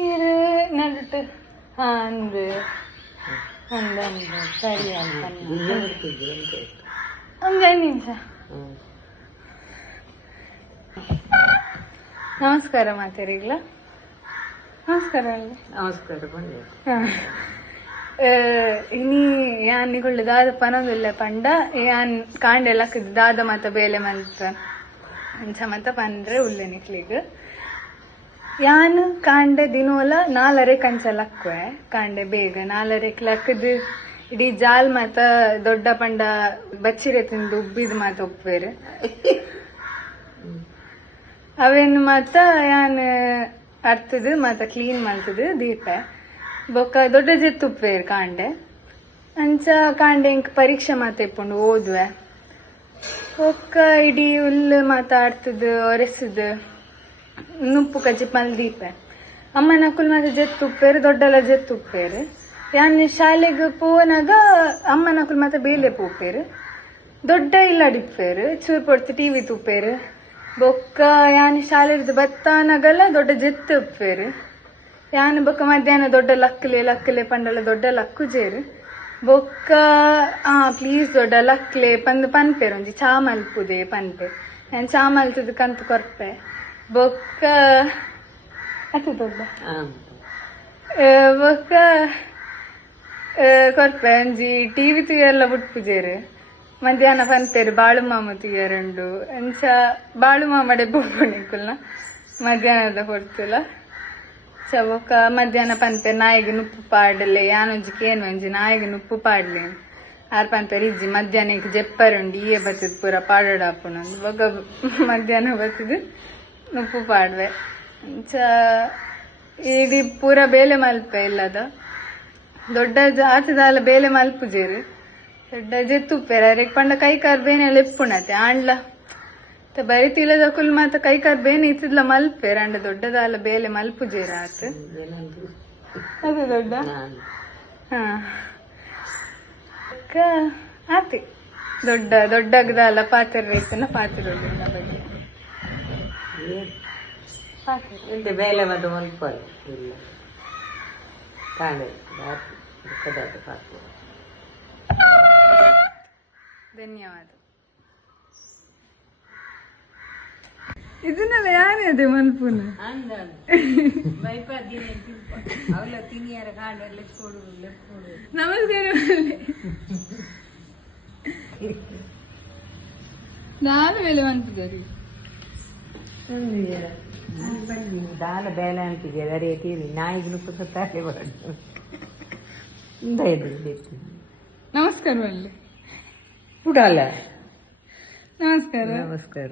இது நடுட்டு அந்த அந்த ಸರಿ ಒಂದು 5 ನಿಮಿಷ. ನಮಸ್ಕಾರ ಮಾತಾರಿಗ್ಲ. ನಮಸ್ಕಾರ ಅಲ್ಲ ನಮಸ್ಕಾರ ಬನ್ನಿ. ಇನಿ ಯಾನ್ ನಿಗುಳ್ಳು ದಾದ ಪನೊಂದುಲ್ಲ ಪಂಡ ಯಾನ್ ಕಾಂಡೆ ಲಕ್ಕದ ದಾದ ಮತ ಬೇಲೆ ಮಲ್ತ ಅಂಚ ಮತ ಪಂಡ್ರೆ ಉಲ್ಲೆ ನಿಕ್ಲಿಗ್ ಯಾನ್ ಕಾಂಡೆ ದಿನೋಲ 4 ಕಂಚ ಲಕ್ವೆ ಕಾಂಡೆ ಬೇಗ 4 ಲಕ್ಕದ ಇಡೀ ಜಾಲ್ ಮತ ದೊಡ್ಡ ಪಂಡ ಬಚ್ಚಿರೆ ತಿಂದು ಉಬ್ಬಿದ್ ಮಾತ ಒಪ್ಪೇರು ಅವೇನು ಮಾತ ಯಾನ್ ಅರ್ತದ ಮಾತ ಕ್ಲೀನ್ ಮಾಡ್ತದ ದೀಪ ಬೊಕ್ಕ ದೊಡ್ಡ ಜೆತ್ತು ಉಪ್ಪೇರು ಕಾಂಡೆ ಅಂಚ ಕಾಂಡೆ ಇಂಕ್ ಪರೀಕ್ಷೆ ಮಾತ ಇಪ್ಪುಂಡು ಓದ್ವೆ ಬೊಕ್ಕ ಇಡೀ ಹುಲ್ಲು ಮಾತಾಡ್ತದ ಒರೆಸದ ನುಪ್ಪು ಕಜ್ಜಿ ಮಲ್ದೀಪೆ ಅಮ್ಮ ನಕುಲ್ ಮಾತ ಜೆತ್ತು ಉಪ್ಪೇರು ದೊಡ್ಡಲ ಜೆತ್ತು ಉಪ್ಪೇರು ಯಾನ್ ಶಾಲೆಗೆ ಪೋನಾಗ ಅಮ್ಮ ನಕುಲ್ ಮಾತ ಬೇಲೆ ಪೋಪೇರು ದೊಡ್ಡ ಇಲ್ಲ ಅಡಿಪ್ಪೇರು ಚೂರ್ ಪೊಡ್ತು ಟಿವಿ ತುಪ್ಪೇರು ಬೊಕ್ಕ ಯಾನ್ ಶಾಲೆ ಬತ್ತಾನಗಲ ದೊಡ್ಡ ಜೆತ್ತು ಉಪ್ಪೇರು ಯಾನ್ ಬೊಕ್ಕ ಮಧ್ಯಾಹ್ನ ದೊಡ್ಡ ಲಕ್ಕಲೆ ಪಂಡಲ ದೊಡ್ಡ ಲಕ್ಕುಜೇರು ಬೊಕ್ಕ ಪ್ಲೀಸ್ ದೊಡ್ಡ ಲಕ್ಲೆ ಪಂದು ಪನ್ಪೇರು ಒಂಜಿ ಚಾ ಮಲ್ಪುದೆ ಪನ್ಪೆ ಯಾನ್ ಚಾ ಮಲ್ತದ ಕಂತು ಕೊರ್ಪೆ ಬೊಕ್ಕ ಅಷ್ಟು ದೊಡ್ಡ ಬೊಕ್ಕ ಕೊರ್ಪೆ ಒಂಜಿ ಟಿವಿ ತುಯೆಲ್ಲ ಬುಟ್ಪುಜೇರು ಮಧ್ಯಾಹ್ನ ಪನ್ಪೇರು ಬಾಳು ಮಾಮ ತುಯರಂಡು ಅಂಚ ಬಾಳು ಮಾಮಡೆ ಬೋನಿಕ್ಕುಲ್ನ ಮಧ್ಯಾಹ್ನದ ಹೊರ್ತುಲ ಬೊಕ್ಕ ಮಧ್ಯಾಹ್ನ ಪನ್ಪೇರು ನಾಯಿಗೆ ನುಪ್ಪು ಪಾಡಲೆ ಯಾನೊಂಜಿ ಕೇನು ಒಂಜಿ ನಾಯಿಗೆ ನುಪ್ಪು ಪಾಡ್ಲಿ ಆರ್ ಪನ್ಪೇರು ಇಜ್ಜಿ ಮಧ್ಯಾಹ್ನ ಜೆಪ್ಪರುಂಡು ಈಯೆ ಬರ್ತದ ಪೂರ ಪಾಡಾಪುನೊಂದು ಬೊಕ್ಕ ಮಧ್ಯಾಹ್ನ ಬರ್ತದ ನುಪ್ಪು ಪಾಡ್ವೆ ಅಂಚ ಇಡೀ ಪೂರ ಬೇಲೆ ಮಲ್ಪೆ ಇಲ್ಲದ ದೊಡ್ಡ ಆತದಾಲ ಬೇಲೆ ಮಲ್ಪುಜೇರು ದೊಡ್ಡ ಜೆತ್ತುಪ್ಪೇರ ಅರೆಗ್ ಪಂಡ ಕೈಕಾರ್ ಬೇನೆ ಲೆಪ್ಪುಣತೆ ಆಂಡ್ಲ ಬರಿ ತಿಲದ ಕುಲ್ ಮಾತ ಕೈಕಾರ್ ಬೇನೆ ಇತ್ತಿದ್ಲ ಮಲ್ಪೇರ ಅಂಡ ದೊಡ್ಡದಾಲ ಬೇಲೆ ಮಲ್ಪುಜೇರ ಆತ ಅದು ದೊಡ್ಡ ಆತಿ ದೊಡ್ಡ ದೊಡ್ಡಗದಾಲ ಪಾತ್ರೆ ರೈತನ ಪಾತ್ರೆ ದೊಡ್ಡ ಬಗ್ಗೆ ಬೇಲೆ ಮದ್ದು ಮಲ್ಪ ಇಲ್ಲ ಕಾಂಡೆ ಧನ್ಯವಾದ. ಇದನ್ನೆಲ್ಲ ಯಾರೇ ಅದೇ ಮಲ್ಪುನ ನಮಸ್ಕಾರ ನಾನು ಬೇಲೆ ಮಲ್ಪಿದ್ದಾರೆ ದಾಲ ಬೇಲೆ ಅಂತಿದ್ದಾರೆ ಅರೆ ತೀರಿ ನಾಯಿಗೆ ನುಪ್ಪು ಸತ್ತಾಲೆ ಬರಡು ನಮಸ್ಕಾರ ಬಲ್ಲೆ ಉಡಾಲ ನಮಸ್ಕಾರ ನಮಸ್ಕಾರ